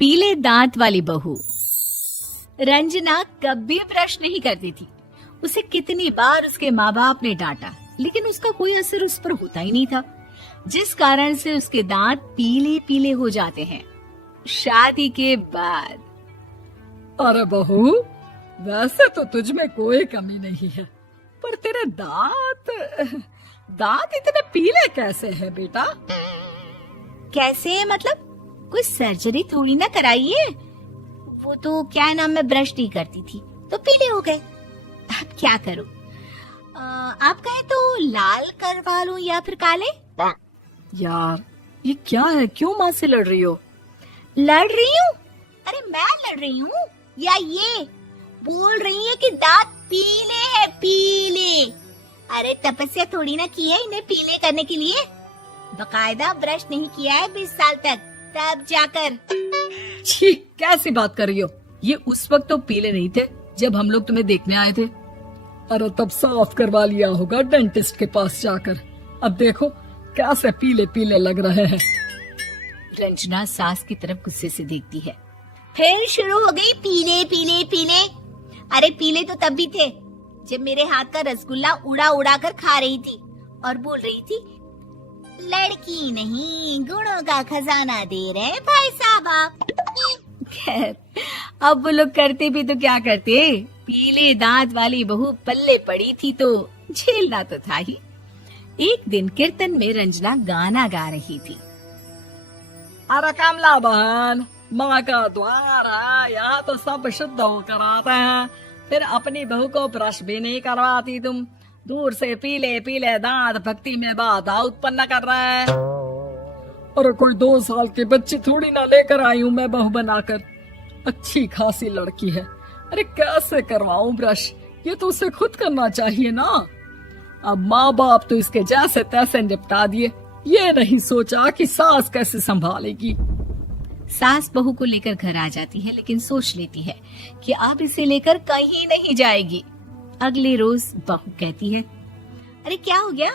पीले दांत वाली बहू। रंजना कभी ब्रश नहीं करती थी। उसे कितनी बार उसके माँ बाप ने डांटा, लेकिन उसका कोई असर उस पर होता ही नहीं था, जिस कारण से उसके दांत पीले पीले हो जाते हैं। शादी के बाद अरे बहू, वैसे तो तुझ में कोई कमी नहीं है, पर तेरे दांत इतने पीले कैसे हैं बेटा? कैसे मतलब? कोई सर्जरी थोड़ी ना कराइए। वो तो क्या नाम, मैं ब्रश नहीं करती थी तो पीले हो गए। अब क्या करूं? आप कहें तो लाल करवा लूं या फिर काले? यार ये क्या है, क्यों माँ से लड़ रही हो? लड़ रही हूँ? अरे मैं लड़ रही हूँ या ये बोल रही है कि दांत पीले हैं, पीले। अरे तपस्या थोड़ी ना की है इन्हें पीले करने के लिए। बकायदा ब्रश नहीं किया है 20 साल तक, तब जाकर। छी, कैसी बात कर रही हो? ये उस वक्त तो पीले नहीं थे जब हम लोग तुम्हें देखने आए थे। अरे तब साफ करवा लिया होगा डेंटिस्ट के पास जाकर। अब देखो कैसे पीले पीले लग रहे हैं। रंजना सास की तरफ गुस्से से देखती है। फिर शुरू हो गई पीले पीले पीले। अरे पीले तो तब भी थे जब मेरे हाथ का रसगुल्ला उड़ा उड़ा कर खा रही थी और बोल रही थी, लड़की नहीं गुणों का खजाना दे रहे भाई साहब आप। खैर, अब वो लोग करते भी तो क्या करते, पीले दांत वाली बहू पल्ले पड़ी थी तो झेलना तो था ही। एक दिन कीर्तन में रंजना गाना गा रही थी। अरे कमला बहन, माँ का द्वार है, यहाँ तो सब शुद्ध होकर आते हैं, फिर अपनी बहू को ब्रश भी नहीं करवाती तुम। दूर से पीले पीले दांत भक्ति में बाधा उत्पन्न कर रहे हैं। अरे कोई 2 साल की बच्ची थोड़ी ना लेकर आई हूँ मैं बहू बनाकर। अच्छी खासी लड़की है, अरे कैसे करवाऊं ब्रश? ये तो उसे खुद करना चाहिए ना। अब माँ बाप तो इसके जैसे तैसे निपटा दिए, ये नहीं सोचा कि सास कैसे संभालेगी। सास बहू को लेकर घर आ जाती है, लेकिन सोच लेती है कि अब इसे लेकर कहीं नहीं जाएगी। अगले रोज बहू कहती है, अरे क्या हो गया,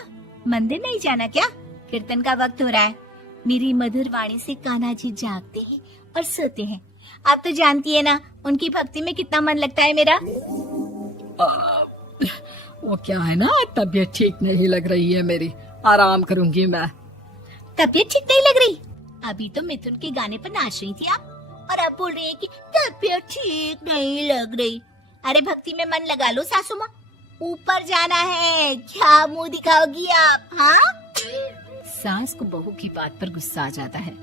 मंदिर नहीं जाना क्या? कीर्तन का वक्त हो रहा है। मेरी मधुर वाणी से कान्हा जी जागते हैं और सोते हैं। आप तो जानती है ना उनकी भक्ति में कितना मन लगता है मेरा। वो क्या है ना, तबीयत ठीक नहीं लग रही है मेरी, आराम करूंगी मैं। तबीयत ठीक नहीं लग रही? अभी तो मिथुन के गाने पर नाच रही थी आप, और अब बोल रही है कि तबीयत ठीक नहीं लग रही। अरे भक्ति में मन लगा लो सासू माँ, ऊपर जाना है, क्या मुंह दिखाओगी आप? हाँ? सास को बहू की बात पर गुस्सा आ जाता है।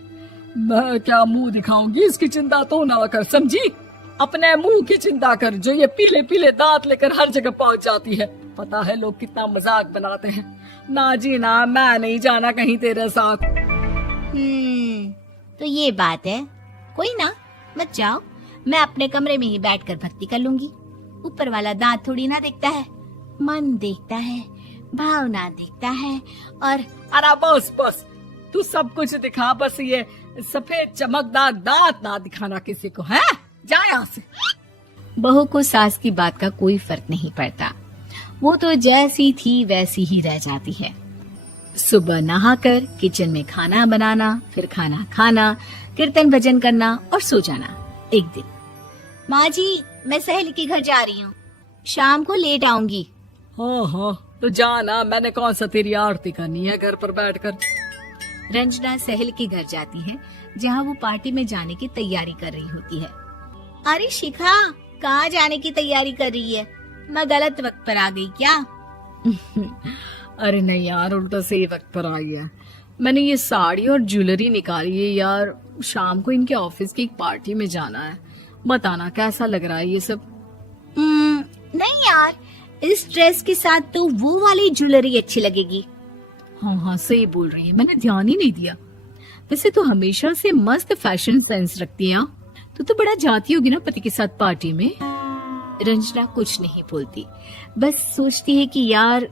मैं क्या मुंह दिखाऊंगी, इसकी चिंता तो ना कर, समझी? अपने मुंह की चिंता कर, जो ये पीले पीले दांत लेकर हर जगह पहुंच जाती है। पता है लोग कितना मजाक बनाते हैं। ना जी ना, मैं नहीं जाना कहीं तेरे साथ। तो ये बात है, कोई ना, मत जाओ, मैं अपने कमरे में ही बैठकर भक्ति कर लूंगी। ऊपर वाला दांत थोड़ी ना देखता है, मन देखता है, भावना देखता है। और अरे बस बस, तू सब कुछ दिखा, बस ये सफेद चमकदार दांत ना दिखाना किसी को, है? जा यहाँ से। बहू को सास की बात का कोई फर्क नहीं पड़ता, वो तो जैसी थी वैसी ही रह जाती है। सुबह नहाकर किचन में खाना बनाना, फिर खाना खाना, कीर्तन भजन करना और सो जाना। एक दिन, माँ जी मैं सहेली के घर जा रही हूँ, शाम को लेट आऊंगी। हाँ हाँ तो जाना, मैंने कौन सा तेरी आरती करनी है घर पर बैठकर। रंजना सहेली के घर जाती है, जहाँ वो पार्टी में जाने की तैयारी कर रही होती है। अरे शिखा, कहाँ जाने की तैयारी कर रही है? मैं गलत वक्त पर आ गई क्या? अरे नहीं यार, उल्टा सही वक्त पर आई है। मैंने ये साड़ी और ज्वेलरी निकाली है यार, शाम को इनके ऑफिस की एक पार्टी में जाना है। बताना कैसा लग रहा है ये सब? नहीं यार, इस ड्रेस के साथ तो वो वाली ज्वेलरी अच्छी लगेगी। हाँ हाँ सही बोल रही है, मैंने ध्यान ही नहीं दिया। वैसे तो हमेशा से मस्त फैशन सेंस रखती है। तो बड़ा जाती होगी ना पति के साथ पार्टी में। रंजना कुछ नहीं बोलती, बस सोचती है कि यार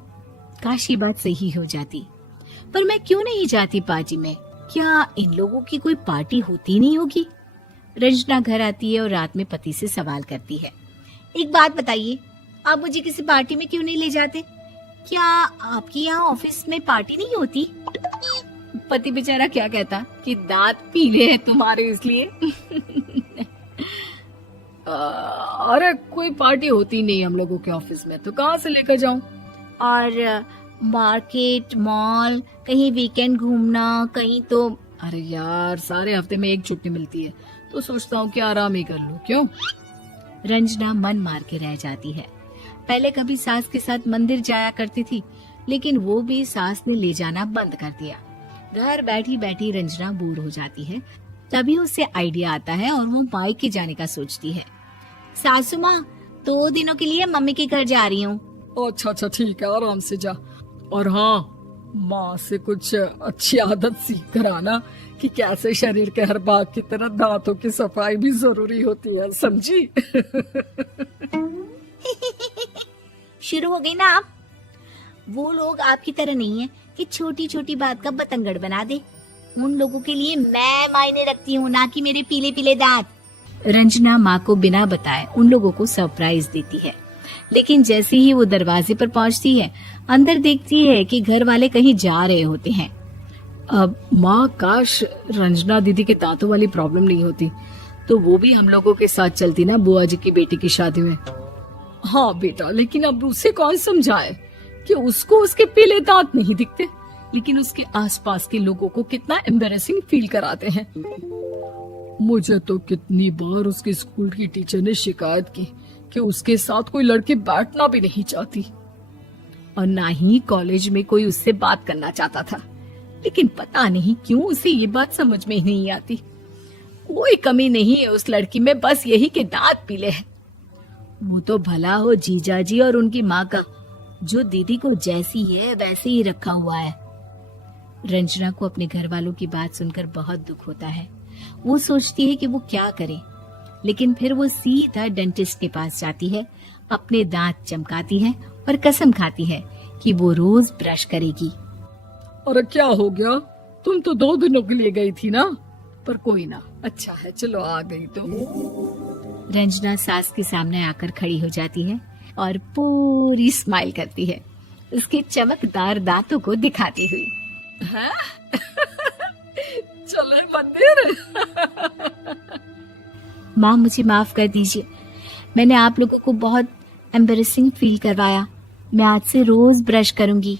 काश ये बात सही हो जाती, पर मैं क्यों नहीं जाती पार्टी में? क्या इन लोगों की कोई पार्टी होती नहीं होगी? रंजना घर आती है और रात में पति से सवाल करती है, एक बात बताइए, आप मुझे किसी पार्टी में क्यों नहीं ले जाते? क्या आपकी यहाँ ऑफिस में पार्टी नहीं होती? पति बेचारा क्या कहता कि दांत पीले हैं तुम्हारे इसलिए। अरे कोई पार्टी होती नहीं हम लोगों के ऑफिस में, तो कहाँ से लेकर जाऊं? और मार्केट, मॉल, कहीं वीकेंड घूमना, कहीं तो। अरे यार सारे हफ्ते में एक छुट्टी मिलती है, तो सोचता हूँ कि आराम ही कर लूं। क्यों? रंजना मन मार के रह जाती है। पहले कभी सास के साथ मंदिर जाया करती थी, लेकिन वो भी सास ने ले जाना बंद कर दिया। घर बैठी बैठी रंजना बोर हो जाती है। तभी उसे आइडिया आता है और वो मायके जाने का सोचती है। सासू माँ, 2 दिनों के लिए मम्मी के घर जा रही हूँ। अच्छा ठीक है, आराम से जा। और हाँ, माँ से कुछ अच्छी आदत सीख कर आना कि कैसे शरीर के हर भाग की तरह दांतों की सफाई भी जरूरी होती है, समझी? शुरू हो गई ना आप। वो लोग आपकी तरह नहीं है कि छोटी छोटी बात का बतंगड़ बना दे। उन लोगों के लिए मैं मायने रखती हूँ, ना कि मेरे पीले पीले दांत। रंजना माँ को बिना बताए उन लोगों को सरप्राइज देती है, लेकिन जैसे ही वो दरवाजे पर पहुंचती है, अंदर देखती है कि घर वाले कहीं जा रहे होते हैं। अब माँ, काश रंजना दीदी के दांतों वाली प्रॉब्लम नहीं होती, तो वो भी हम लोगों के साथ चलती ना बुआ जी की बेटी की शादी में। हाँ बेटा, लेकिन अब उसे कौन समझाए कि उसको उसके पीले दांत नहीं दिखते, लेकिन उसके आसपास के लोगों को कितना एम्बैरेसिंग फील कराते हैं। मुझे तो कितनी बार उसके स्कूल की टीचर ने शिकायत की कि उसके साथ कोई लड़की बैठना भी नहीं चाहती, और ना ही कॉलेज में कोई उससे बात करना चाहता था। लेकिन पता नहीं क्यों उसे ये बात समझ में ही नहीं आती। कोई कमी नहीं है उस लड़की में, बस यही कि दांत पीले हैं। वो तो भला हो जीजा जी और उनकी माँ का, जो दीदी को जैसी है वैसे ही रखा हुआ है। रंजना को अपने घर वालों की बात सुनकर बहुत दुख होता है। वो सोचती है कि वो क्या करे, लेकिन फिर वो सीधा डेंटिस्ट के पास जाती है, अपने दांत चमकाती है और कसम खाती है कि वो रोज ब्रश करेगी। अरे क्या हो गया? तुम तो 2 दिनों के लिए गई थी ना। पर कोई ना, अच्छा है, चलो आ गई तो। रंजना सास के सामने आकर खड़ी हो जाती है और पूरी स्माइल करती है, उसके चमकदार दांतों को दिखाती हुई। हैं? चले मंदिर। माँ, मुझे माफ कर दीजिए, मैंने आप लोगों को बहुत एम्बैरेसिंग फील करवाया। मैं आज से रोज ब्रश करूंगी।